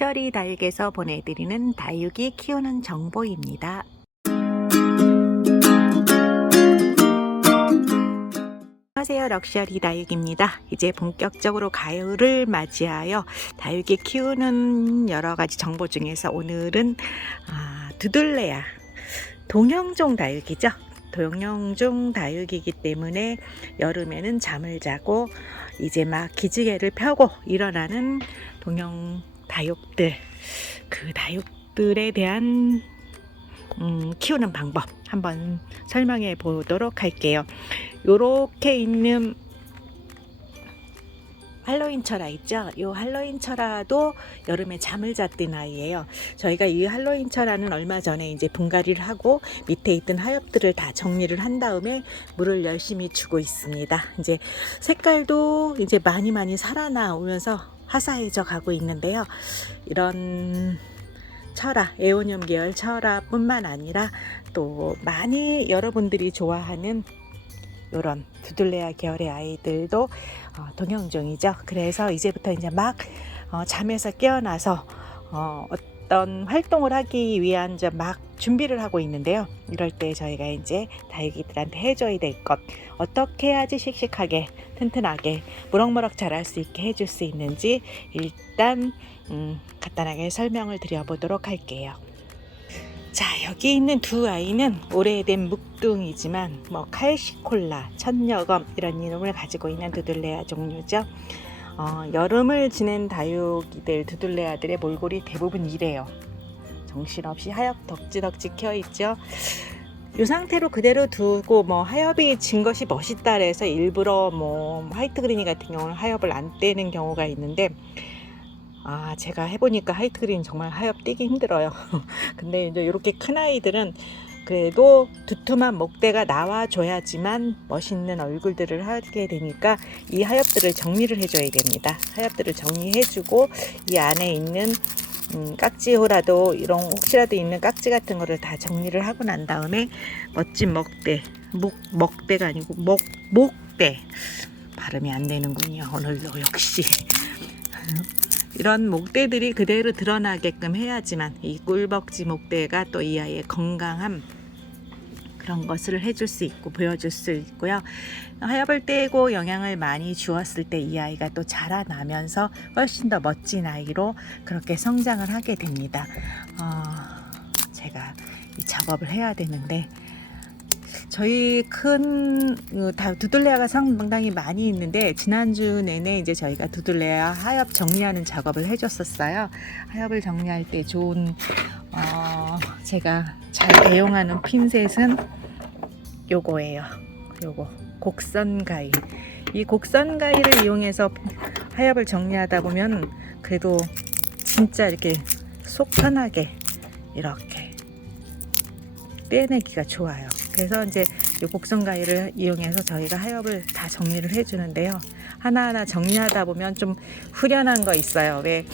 럭셔리 다육에서 보내드리는 다육이 키우는 정보입니다. 안녕하세요. 럭셔리 다육입니다. 이제 본격적으로 가을을 맞이하여 다육이 키우는 여러 가지 정보 중에서 오늘은 아, 두들레야 동형종 다육이죠. 동형종 다육이기 때문에 여름에는 잠을 자고 이제 막 기지개를 펴고 일어나는 동형 다육들 그 다육들에 대한 음, 키우는 방법 한번 설명해 보도록 할게요. 요렇게 있는 할로윈 철아 있죠? 요 할로윈 철아도 여름에 잠을 잤던 아이예요. 저희가 이 할로윈 철아는 얼마 전에 이제 분갈이를 하고 밑에 있던 하엽들을 다 정리를 한 다음에 물을 열심히 주고 있습니다. 이제 색깔도 이제 많이 많이 살아나오면서 화사해져 가고 있는데요. 이런 철아, 에오늄 계열 철아뿐만 아니라 또 많이 여러분들이 좋아하는 이런 두들레아 계열의 아이들도 어, 동형종이죠. 그래서 이제부터 이제 막 어, 잠에서 깨어나서 어, 어떤 활동을 하기 위한 이제 막 준비를 하고 있는데요. 이럴 때 저희가 이제 다육이들한테 해줘야 될 것 어떻게 해야지 씩씩하게 튼튼하게 무럭무럭 자랄 수 있게 해줄 수 있는지 일단 음, 간단하게 설명을 드려보도록 할게요. 자 여기 있는 두 아이는 오래된 묵둥이지만 뭐 칼시콜라, 천여검 이런 이름을 가지고 있는 두들레아 종류죠. 어, 여름을 지낸 다육이들 두들레아들의 몰골이 대부분 이래요. 정신없이 하엽 덕지덕 지 켜 있죠. 이 상태로 그대로 두고 뭐 하엽이 진 것이 멋있다 그래서 일부러 뭐 화이트 그린이 같은 경우는 하엽을 안 떼는 경우가 있는데 아 제가 해보니까 화이트 그린 정말 하엽 떼기 힘들어요. 근데 이제 이렇게 큰 아이들은 그래도 두툼한 목대가 나와줘야지만 멋있는 얼굴들을 하게 되니까 이 하엽들을 정리를 해줘야 됩니다. 하엽들을 정리해주고 이 안에 있는 음, 깍지호라도 이런 혹시라도 있는 깍지 같은 거를 다 정리를 하고 난 다음에 멋진 먹대 목 먹대가 아니고 목 목대. 발음이 안 되는군요 오늘도 역시. 이런 목대들이 그대로 드러나게끔 해야지만 이 꿀벅지 목대가 또 이 아이의 건강함 그런 것을 해줄 수 있고 보여줄 수 있고요. 하엽을 떼고 영양을 많이 주었을 때 이 아이가 또 자라나면서 훨씬 더 멋진 아이로 그렇게 성장을 하게 됩니다. 어, 제가 이 작업을 해야 되는데 저희 큰 어, 다 두들레아가 상당히 많이 있는데 지난주 내내 이제 저희가 두들레아 하엽 정리하는 작업을 해줬었어요. 하엽을 정리할 때 좋은 어, 제가 잘 애용하는 핀셋은 요거예요. 요거 곡선 가위. 이 곡선 가위를 이용해서 하엽을 정리하다 보면 그래도 진짜 이렇게 속 편하게 이렇게 떼내기가 좋아요. 그래서 이제 이 곡선 가위를 이용해서 저희가 하엽을 다 정리를 해주는데요. 하나하나 정리하다 보면 좀 후련한 거 있어요. 왜?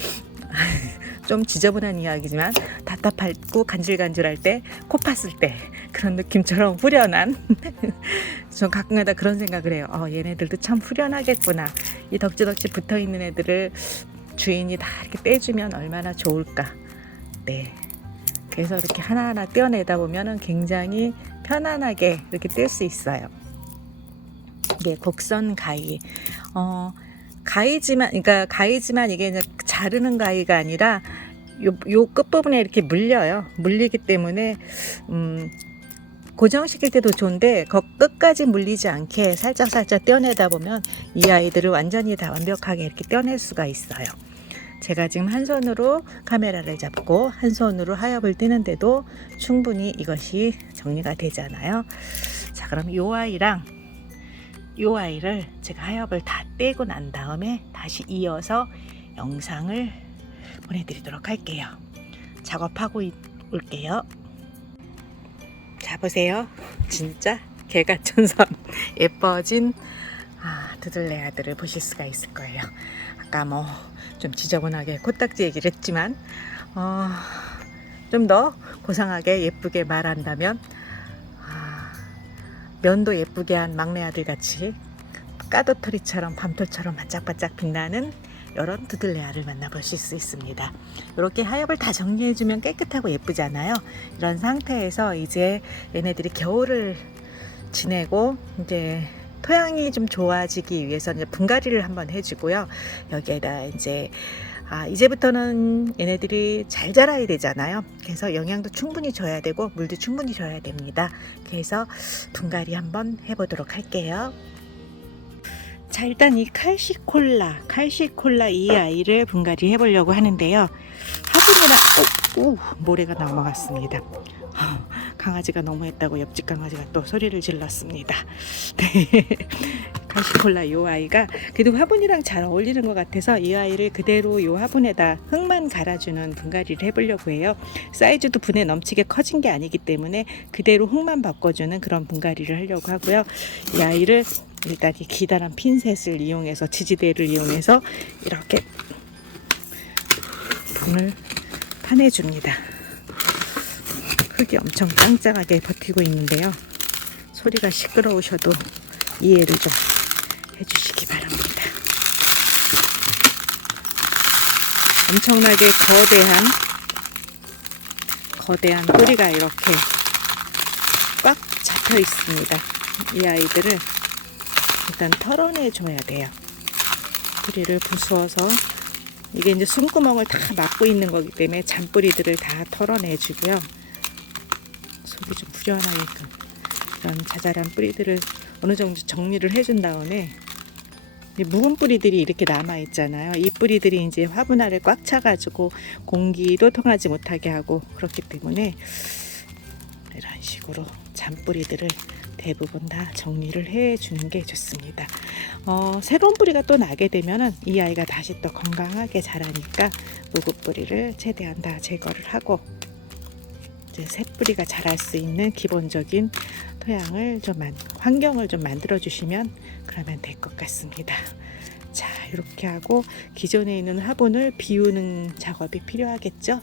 좀 지저분한 이야기지만 답답하고 간질간질할 때, 코 팠을 때 그런 느낌처럼 후련한 전 가끔가다 그런 생각을 해요. 어, 얘네들도 참 후련하겠구나. 이 덕지덕지 붙어 있는 애들을 주인이 다 이렇게 떼주면 얼마나 좋을까. 네. 그래서 이렇게 하나하나 떼어내다 보면은 굉장히 편안하게 이렇게 뗄 수 있어요. 이게 곡선 가위. 어, 가위지만, 그러니까 가위지만 이게 이제 자르는 가위가 아니라 요, 요 끝부분에 이렇게 물려요. 물리기 때문에, 음, 고정시킬 때도 좋은데, 거 끝까지 물리지 않게 살짝 살짝 떼어내다 보면 이 아이들을 완전히 다 완벽하게 이렇게 떼어낼 수가 있어요. 제가 지금 한 손으로 카메라를 잡고 한 손으로 하엽을 떼는데도 충분히 이것이 정리가 되잖아요. 자, 그럼 이 아이랑 이 아이를 제가 하엽을 다 떼고 난 다음에 다시 이어서 영상을 보내드리도록 할게요. 작업하고 있- 올게요. 자, 보세요. 진짜 개가천선 예뻐진 아, 두들레 아들을 보실 수가 있을 거예요. 아까 뭐 좀 지저분하게 코딱지 얘기를 했지만 어, 좀 더 고상하게 예쁘게 말한다면 아, 면도 예쁘게 한 막내 아들 같이 까도토리처럼 밤톨처럼 반짝반짝 빛나는 이런 두들레아를 만나볼 수 있습니다. 이렇게 하엽을 다 정리해주면 깨끗하고 예쁘잖아요. 이런 상태에서 이제 얘네들이 겨울을 지내고 이제 토양이 좀 좋아지기 위해서 이제 분갈이를 한번 해주고요. 여기에다 이제 아, 이제부터는 얘네들이 잘 자라야 되잖아요. 그래서 영양도 충분히 줘야 되고 물도 충분히 줘야 됩니다. 그래서 분갈이 한번 해보도록 할게요. 자, 일단 이 칼시콜라, 칼시콜라 이 아이를 분갈이 해보려고 하는데요. 화분이랑, 오, 오, 모래가 넘어갔습니다. 강아지가 너무했다고 옆집 강아지가 또 소리를 질렀습니다. 네. 칼시콜라 이 아이가 그래도 화분이랑 잘 어울리는 것 같아서 이 아이를 그대로 이 화분에다 흙만 갈아주는 분갈이를 해보려고 해요. 사이즈도 분에 넘치게 커진 게 아니기 때문에 그대로 흙만 바꿔주는 그런 분갈이를 하려고 하고요. 이 아이를 일단 이 기다란 핀셋을 이용해서 지지대를 이용해서 이렇게 분을 파내줍니다. 흙이 엄청 짱짱하게 버티고 있는데요. 소리가 시끄러우셔도 이해를 좀 해주시기 바랍니다. 엄청나게 거대한 거대한 뿌리가 이렇게 꽉 잡혀 있습니다. 이 아이들을 일단 털어내 줘야 돼요. 뿌리를 부수어서 이게 이제 숨구멍을 다 막고 있는 거기 때문에 잔뿌리들을 다 털어내 주고요. 속이 좀 후련하게끔 이런 자잘한 뿌리들을 어느 정도 정리를 해준 다음에 이 묵은 뿌리들이 이렇게 남아 있잖아요. 이 뿌리들이 이제 화분 아래 꽉 차가지고 공기도 통하지 못하게 하고 그렇기 때문에 이런 식으로 잔뿌리들을 대부분 다 정리를 해 주는 게 좋습니다. 어, 새로운 뿌리가 또 나게 되면은 이 아이가 다시 또 건강하게 자라니까 묵은 뿌리를 최대한 다 제거를 하고 이제 새 뿌리가 자랄 수 있는 기본적인 토양을 좀 만, 환경을 좀 만들어 주시면 그러면 될 것 같습니다. 자, 이렇게 하고 기존에 있는 화분을 비우는 작업이 필요하겠죠?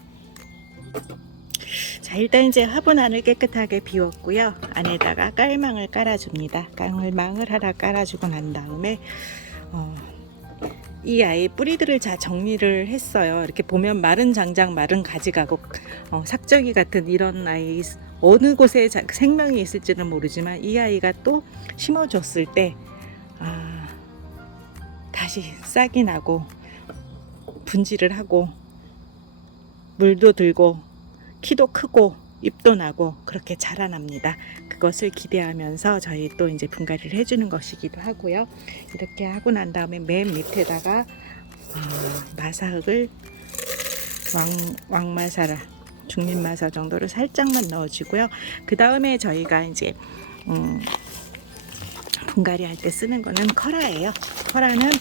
자, 일단 이제 화분 안을 깨끗하게 비웠고요. 안에다가 깔망을 깔아줍니다. 깔망을 하나 깔아주고 난 다음에 어, 이 아이 뿌리들을 다 정리를 했어요. 이렇게 보면 마른 장장, 마른 가지가고 어, 삭정이 같은 이런 아이 어느 곳에 자- 생명이 있을지는 모르지만 이 아이가 또 심어줬을 때 아, 다시 싹이 나고 분질을 하고 물도 들고 키도 크고 잎도 나고 그렇게 자라납니다. 그것을 기대하면서 저희 또 이제 분갈이를 해주는 것이기도 하고요. 이렇게 하고 난 다음에 맨 밑에다가 어, 마사흙을 왕, 왕마사라 중립마사 정도를 살짝만 넣어주고요. 그 다음에 저희가 이제 음, 분갈이 할 때 쓰는 거는 커라예요. 커라는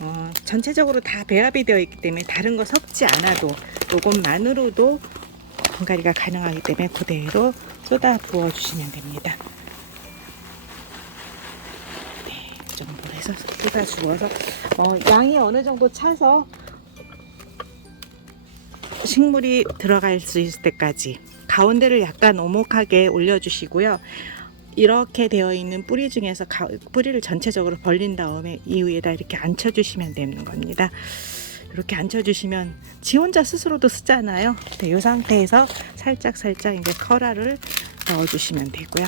어, 전체적으로 다 배합이 되어 있기 때문에 다른 거 섞지 않아도 이것만으로도 분갈이가 가능하기 때문에 그대로 쏟아 부어 주시면 됩니다. 네, 이 정도로 해서 쏟아 주어서 어, 양이 어느 정도 차서 식물이 들어갈 수 있을 때까지 가운데를 약간 오목하게 올려주시고요. 이렇게 되어 있는 뿌리 중에서 가, 뿌리를 전체적으로 벌린 다음에 이 위에다 이렇게 앉혀주시면 되는 겁니다. 이렇게 앉혀주시면 지 혼자 스스로도 쓰잖아요. 네, 이 상태에서 살짝 살짝 이제 커라를 넣어주시면 되고요.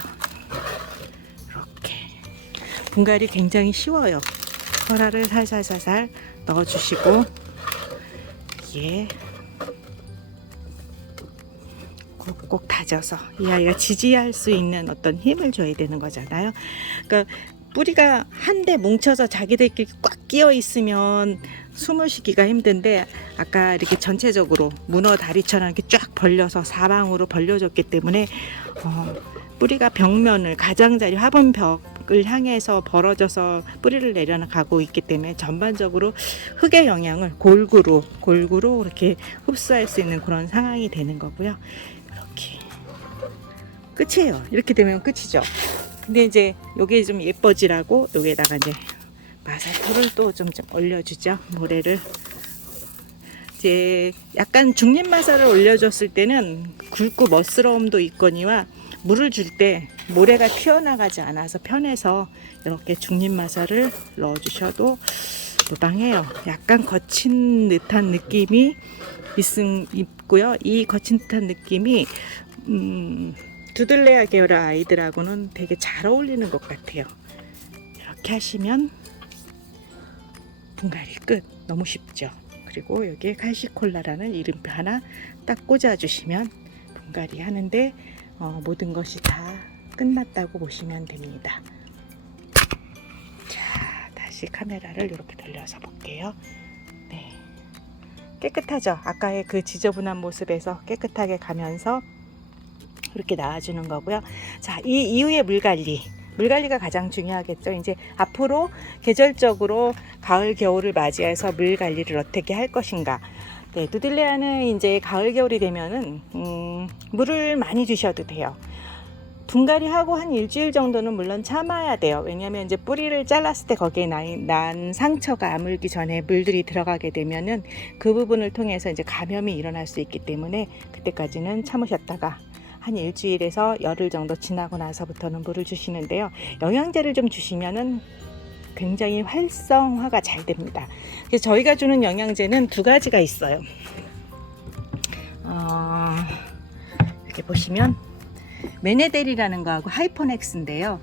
이렇게 분갈이 굉장히 쉬워요. 커라를 살살살살 넣어주시고 예. 꼭꼭 다져서 이 아이가 지지할 수 있는 어떤 힘을 줘야 되는 거잖아요. 그러니까 뿌리가 한데 뭉쳐서 자기들끼리 꽉 끼어 있으면 숨을 쉬기가 힘든데 아까 이렇게 전체적으로 문어 다리처럼 이렇게 쫙 벌려서 사방으로 벌려졌기 때문에 어, 뿌리가 벽면을 가장자리 화분 벽을 향해서 벌어져서 뿌리를 내려가고 있기 때문에 전반적으로 흙의 영향을 골고루 골고루 이렇게 흡수할 수 있는 그런 상황이 되는 거고요. 이렇게 끝이에요. 이렇게 되면 끝이죠. 근데 이제 요게 좀 예뻐지라고 여기에다가 이제 마사토를 또 좀 좀 올려주죠. 모래를 이제 약간 중립 마사를 올려줬을 때는 굵고 멋스러움도 있거니와 물을 줄 때 모래가 튀어나가지 않아서 편해서 이렇게 중립 마사를 넣어주셔도 무방해요. 약간 거친 듯한 느낌이 있음, 있고요. 이 거친 듯한 느낌이 음, 두들레아 계열 아이들하고는 되게 잘 어울리는 것 같아요. 이렇게 하시면 분갈이 끝. 너무 쉽죠. 그리고 여기에 칼시콜라라는 이름표 하나 딱 꽂아주시면 분갈이 하는데 어, 모든 것이 다 끝났다고 보시면 됩니다. 자, 다시 카메라를 이렇게 돌려서 볼게요. 네. 깨끗하죠? 아까의 그 지저분한 모습에서 깨끗하게 가면서 이렇게 나와주는 거고요. 자, 이 이후에 물 관리. 물 관리가 가장 중요하겠죠. 이제 앞으로 계절적으로 가을, 겨울을 맞이해서 물 관리를 어떻게 할 것인가. 네, 두들레아는 이제 가을, 겨울이 되면은, 음, 물을 많이 주셔도 돼요. 분갈이 하고 한 일주일 정도는 물론 참아야 돼요. 왜냐하면 이제 뿌리를 잘랐을 때 거기에 난, 난 상처가 아물기 전에 물들이 들어가게 되면은 그 부분을 통해서 이제 감염이 일어날 수 있기 때문에 그때까지는 참으셨다가 한 일주일에서 열흘 정도 지나고 나서부터는 물을 주시는데요. 영양제를 좀 주시면은 굉장히 활성화가 잘 됩니다. 그래서 저희가 주는 영양제는 두 가지가 있어요. 어, 이렇게 보시면 메네델이라는 거하고 하이퍼넥스인데요.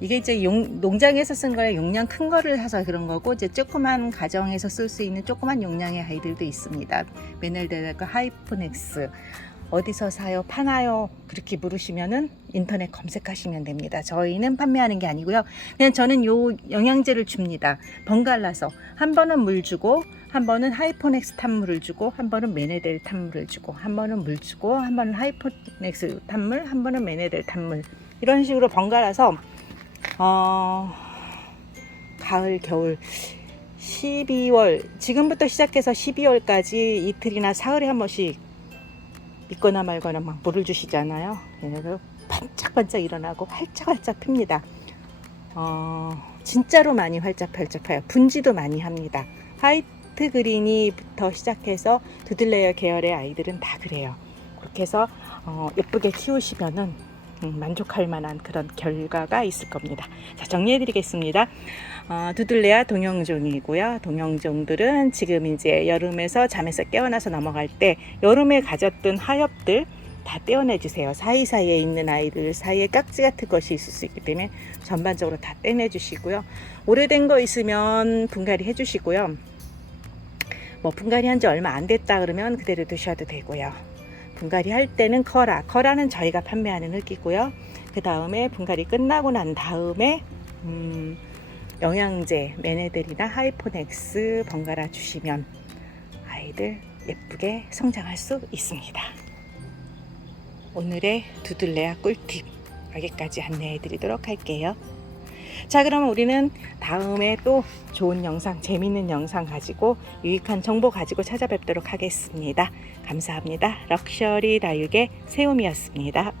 이게 이제 용, 농장에서 쓴 거에 용량 큰 거를 사서 그런 거고 이제 조그만 가정에서 쓸 수 있는 조그만 용량의 아이들도 있습니다. 메넬델과 하이퍼넥스 어디서 사요, 파나요? 그렇게 물으시면은 인터넷 검색하시면 됩니다. 저희는 판매하는 게 아니고요. 그냥 저는 요 영양제를 줍니다. 번갈라서 한 번은 물 주고 한 번은 하이포넥스 탄물을 주고 한 번은 메네델 탄물을 주고 한 번은 물 주고 한 번은 하이포넥스 탄물 한 번은 메네델 탄물 이런 식으로 번갈아서 어 가을 겨울 12월 지금부터 시작해서 12월까지 이틀이나 사흘에 한 번씩 믿거나 말거나 막 물을 주시잖아요. 얘네들 반짝반짝 일어나고 활짝활짝 핍니다. 어, 진짜로 많이 활짝활짝 펴요. 분지도 많이 합니다. 화이트 그린이부터 시작해서 두들레어 계열의 아이들은 다 그래요. 그렇게 해서 어, 예쁘게 키우시면은 음, 만족할 만한 그런 결과가 있을 겁니다. 자, 정리해 드리겠습니다. 어, 두들레아 동영종이고요. 동영종들은 지금 이제 여름에서 잠에서 깨어나서 넘어갈 때 여름에 가졌던 하엽들 다 떼어내 주세요. 사이사이에 있는 아이들 사이에 깍지 같은 것이 있을 수 있기 때문에 전반적으로 다 떼내 주시고요. 오래된 거 있으면 분갈이 해 주시고요. 뭐 분갈이 한 지 얼마 안 됐다 그러면 그대로 두셔도 되고요. 분갈이 할 때는 커라. 커라는 저희가 판매하는 흙이고요. 그 다음에 분갈이 끝나고 난 다음에 음, 영양제 메네들이나 하이포넥스 번갈아 주시면 아이들 예쁘게 성장할 수 있습니다. 오늘의 두들레아 꿀팁 여기까지 안내해 드리도록 할게요. 자, 그러면 우리는 다음에 또 좋은 영상, 재밌는 영상 가지고 유익한 정보 가지고 찾아뵙도록 하겠습니다. 감사합니다. 럭셔리 다육의 세움이었습니다.